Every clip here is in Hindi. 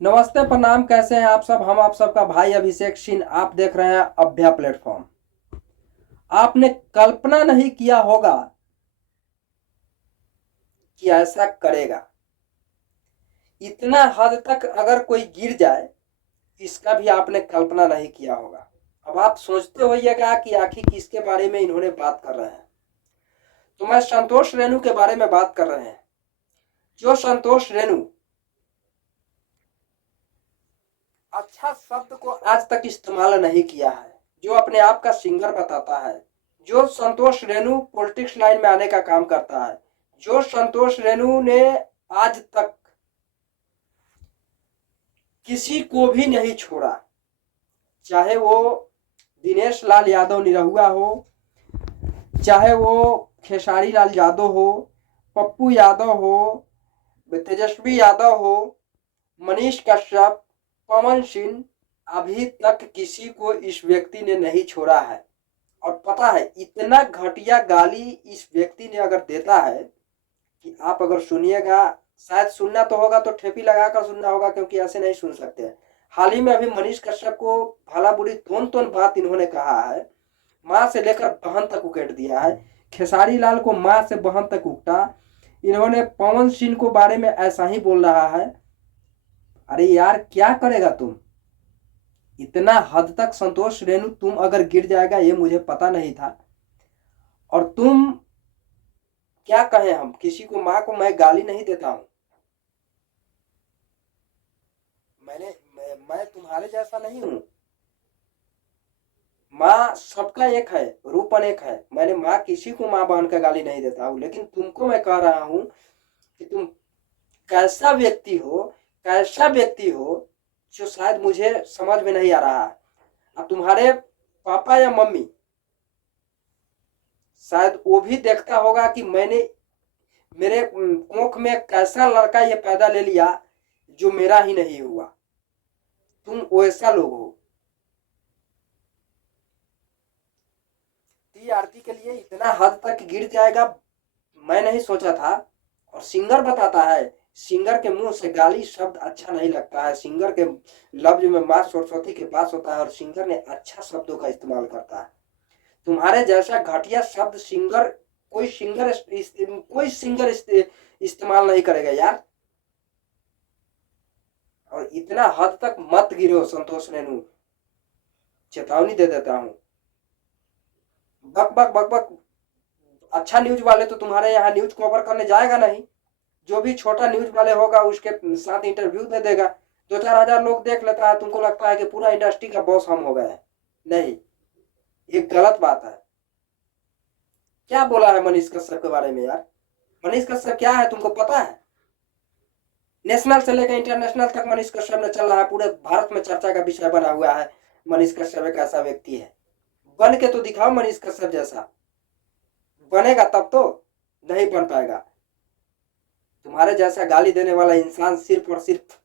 नमस्ते, प्रणाम। कैसे हैं आप सब? हम आप सबका भाई अभिषेक सिंह। आप देख रहे हैं अभ्या प्लेटफॉर्म। आपने कल्पना नहीं किया होगा कि ऐसा करेगा। इतना हद तक अगर कोई गिर जाए, इसका भी आपने कल्पना नहीं किया होगा। अब आप सोचते होइएगा कि आखिर किसके बारे में इन्होंने बात कर रहे हैं। तो मैं संतोष रेणु के बारे में बात कर रहे हैं। जो संतोष रेणु अच्छा शब्द को आज तक इस्तेमाल नहीं किया है, जो अपने आप का सिंगर बताता है, जो संतोष रेणु पॉलिटिक्स लाइन में आने का काम करता है, जो संतोष रेणु ने आज तक किसी को भी नहीं छोड़ा, चाहे वो दिनेश लाल यादव निरहुआ हो, चाहे वो खेसारी लाल यादव हो, पप्पू यादव हो, तेजस्वी यादव हो, मनीष कश्यप, पवन सिंह, अभी तक किसी को इस व्यक्ति ने नहीं छोड़ा है। और पता है, इतना घटिया गाली इस व्यक्ति ने अगर देता है कि आप अगर सुनिएगा, शायद सुनना तो होगा तो ठेपी लगाकर सुनना होगा, क्योंकि ऐसे नहीं सुन सकते। हाल ही में अभी मनीष कश्यप को भला बुरी तोन तोन बात इन्होंने कहा है। माँ से लेकर बहन तक उकेट दिया है। खेसारी लाल को माँ से बहन तक उकटा। इन्होंने पवन सिंह को बारे में ऐसा ही बोल रहा है। अरे यार, क्या करेगा तुम? इतना हद तक संतोष रेणु तुम अगर गिर जाएगा, ये मुझे पता नहीं था। और तुम क्या कहें, हम किसी को माँ को मैं गाली नहीं देता हूं। मैं तुम्हारे जैसा नहीं हूं। माँ सबका एक है, रूप अनेक है। मैंने माँ किसी को माँ बहन का गाली नहीं देता हूं, लेकिन तुमको मैं कह रहा हूं कि तुम कैसा व्यक्ति हो, कैसा व्यक्ति हो, जो शायद मुझे समझ में नहीं आ रहा है। अब तुम्हारे पापा या मम्मी, शायद वो भी देखता होगा कि मेरे कोख में कैसा लड़का ये पैदा ले लिया जो मेरा ही नहीं हुआ। तुम वैसा लोग हो। टीआरपी के लिए इतना हद तक गिर जाएगा, मैं नहीं सोचा था। और सिंगर बताता है, सिंगर के मुंह से गाली शब्द अच्छा नहीं लगता है। सिंगर के लफ्ज में माँ सरस्वती के पास होता है, और सिंगर ने अच्छा शब्दों का इस्तेमाल करता है। तुम्हारे जैसा घटिया शब्द कोई सिंगर इस्तेमाल नहीं करेगा यार। और इतना हद तक मत गिरो संतोष रेणु, चेतावनी दे देता हूं। बक बक बक बक। अच्छा न्यूज वाले तो तुम्हारे यहाँ न्यूज कवर करने जाएगा नहीं। जो भी छोटा न्यूज वाले होगा उसके साथ इंटरव्यू दे देगा। 2-4 हजार लोग देख लेता है, तुमको लगता है कि पूरा इंडस्ट्री का बॉस हम हो गए। नहीं, ये गलत बात है। क्या बोला है मनीष कश्यप के बारे में यार? मनीष कश्यप क्या है तुमको पता है? नेशनल से लेकर इंटरनेशनल तक मनीष कश्यप ने चल रहा है। पूरे भारत में चर्चा का विषय बना हुआ है। मनीष कश्यप एक ऐसा व्यक्ति है। बन के तो दिखाओ मनीष कश्यप जैसा। बनेगा तब तो, नहीं बन पाएगा। तुम्हारे जैसा गाली देने वाला इंसान सिर्फ और सिर्फ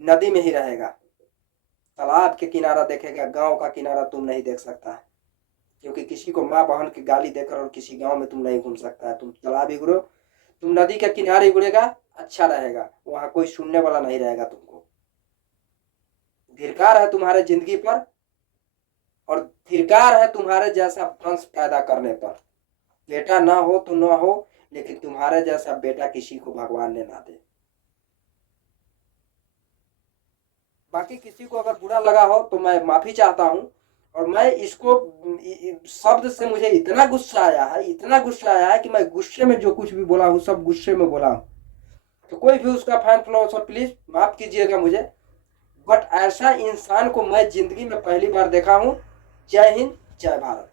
नदी में ही रहेगा। तालाब के किनारा देखेगा, गांव का किनारा तुम नहीं देख सकता है। क्योंकि किसी को माँ बहन की गाली देकर और किसी गांव में तुम नहीं घूम सकता है। तुम तालाब ही गुरो, तुम नदी के किनारे गुड़ेगा, अच्छा रहेगा। वहां कोई सुनने वाला नहीं रहेगा तुमको। धिक्कार है तुम्हारे जिंदगी पर, और धिक्कार है तुम्हारे जैसा वंश पैदा करने पर। बेटा ना हो तो ना हो, लेकिन तुम्हारे जैसा बेटा किसी को भगवान ने ना दे। बाकी किसी को अगर बुरा लगा हो तो मैं माफी चाहता हूं। और मैं इसको शब्द से मुझे इतना गुस्सा आया है, इतना गुस्सा आया है कि मैं गुस्से में जो कुछ भी बोला हूं सब गुस्से में बोला हूं। तो कोई भी उसका फैन फॉलोअर प्लीज माफ कीजिएगा मुझे। बट ऐसा इंसान को मैं जिंदगी में पहली बार देखा हूं। जय हिंद, जय भारत।